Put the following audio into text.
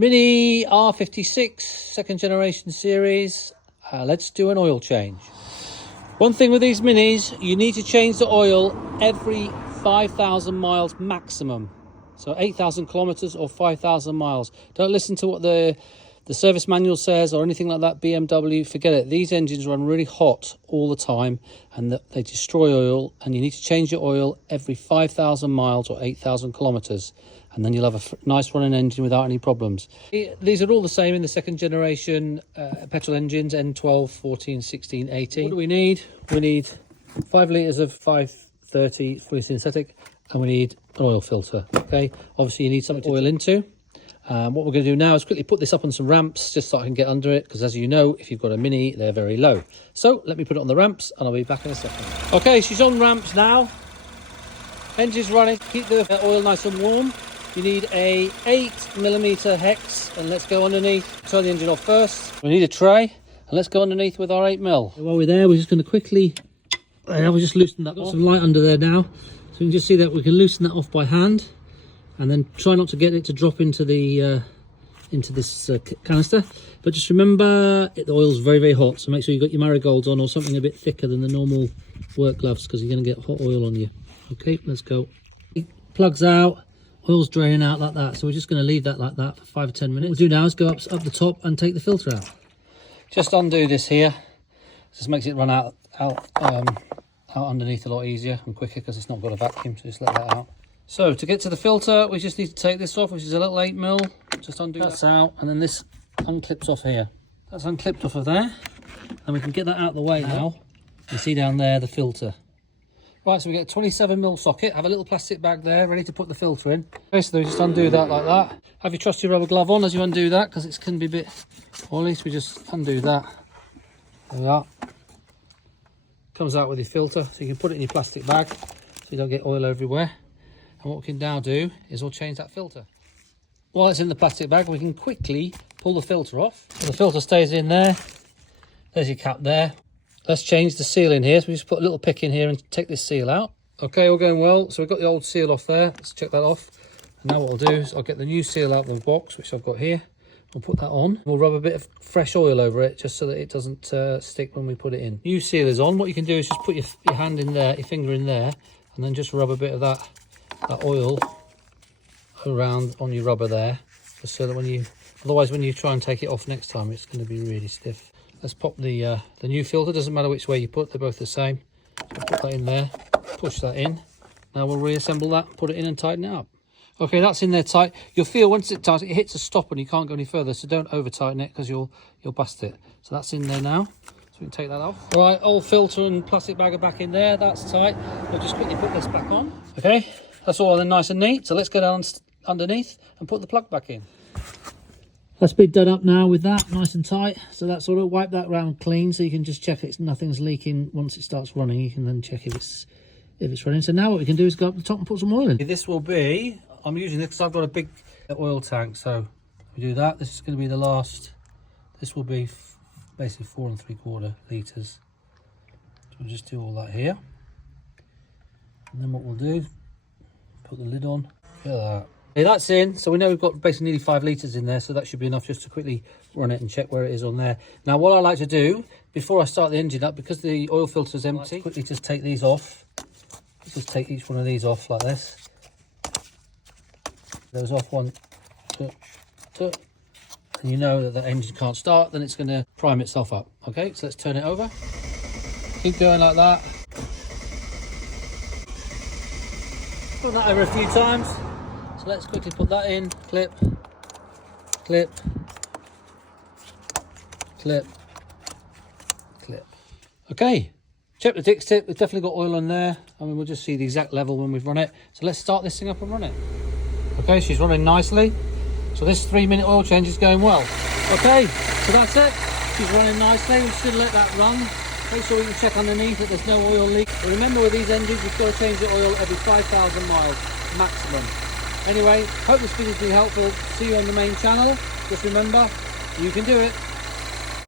Mini R56 second generation series. Let's do an oil change. One thing with these minis, you need to change the oil every 5,000 miles maximum. So 8,000 kilometers or 5,000 miles. Don't listen to what the service manual says or anything like that. BMW, forget it. These engines run really hot all the time and they destroy oil, and you need to change your oil every 5,000 miles or 8,000 kilometers. And then you'll have a nice running engine without any problems. These are all the same in the second generation petrol engines, N12 14 16 18. What do we need? We need 5 litres of 530 fully synthetic, and we need an oil filter. Okay, obviously you need something to oil into. What we're going to do now is quickly put this up on some ramps just so I can get under it, because as you know, if you've got a Mini, they're very low. So let me put it on the ramps and I'll be back in a second. Okay, she's on ramps now. Engine's running. Keep the oil nice and warm. You need a 8mm hex, and let's go underneath. Turn the engine off first. We need a tray, and let's go underneath with our 8mm. While we're there, we're just going to quickly, we just loosen that off. Got some light under there now, so you can just see that we can loosen that off by hand, and then try not to get it to drop into the into this canister. But just remember, the oil's very, very hot, so make sure you've got your marigolds on or something a bit thicker than the normal work gloves, because you're going to get hot oil on you. Okay, let's go. Plugs out. Oil's draining out like that, so we're just going to leave that like that for 5 or 10 minutes. What we'll do now is go up the top and take the filter out. Just undo this here. Just makes it run out underneath a lot easier and quicker, because it's not got a vacuum, so just let that out. So to get to the filter, we just need to take this off, which is a little 8mm. Just undo that out, and then this unclips off here. That's unclipped off of there, and we can get that out of the way now. You see down there the filter. Right, so we get a 27mm socket, have a little plastic bag there, ready to put the filter in. Okay, so we just undo that like that. Have your trusty rubber glove on as you undo that, because it can be a bit oily, so we just undo that. There we are. Comes out with your filter, so you can put it in your plastic bag, so you don't get oil everywhere. And what we can now do is we'll change that filter. While it's in the plastic bag, we can quickly pull the filter off. So the filter stays in there. There's your cap there. Let's change the seal in here. So we just put a little pick in here and take this seal out. Okay, all going well. So we've got the old seal off there. Let's check that off. And now what I'll do is I'll get the new seal out of the box, which I've got here. We'll put that on. We'll rub a bit of fresh oil over it, just so that it doesn't stick when we put it in. New seal is on. What you can do is just put your hand in there, your finger in there, and then just rub a bit of that oil around on your rubber there, just so that otherwise when you try and take it off next time, it's going to be really stiff. Let's pop the new filter. Doesn't matter which way you put, they're both the same. So put that in there, push that in. Now we'll reassemble that, put it in and tighten it up. Okay, that's in there tight. You'll feel once it's tight, it hits a stop and you can't go any further, so don't over tighten it, because you'll bust it. So that's in there now, so we can take that off. Right, old filter and plastic bag are back in there. That's tight. We'll just quickly put this back on. Okay, that's all nice and neat. So let's go down underneath and put the plug back in. That's been done up now with that, nice and tight. So that's sort of wipe that round clean, so you can just check nothing's leaking. Once it starts running, you can then check if it's running. So now what we can do is go up the top and put some oil in. This will be, I'm using this because I've got a big oil tank. So we do that. This is going to be the last. This will be basically 4 3/4 litres. So we'll just do all that here. And then what we'll do, put the lid on. Look at that. Okay, that's in, so we know we've got basically nearly 5 litres in there, so that should be enough just to quickly run it and check where it is on there. Now what I like to do, before I start the engine up, because the oil filter is empty, quickly just take these off. Just take each one of these off like this. Those off, 1, 2, 2. And you know that the engine can't start, then it's going to prime itself up. Okay, so let's turn it over. Keep going like that. Put that over a few times. So let's quickly put that in, clip, clip, clip, clip. Okay, check the dick tip, we've definitely got oil on there. I mean, we'll just see the exact level when we've run it. So let's start this thing up and run it. Okay, she's running nicely. So this 3-minute oil change is going well. Okay, so that's it. She's running nicely, we're just going to let that run. Make sure we can check underneath that there's no oil leak. But remember, with these engines, you've got to change the oil every 5,000 miles maximum. Anyway, hope this video has been helpful. See you on the main channel. Just remember, you can do it.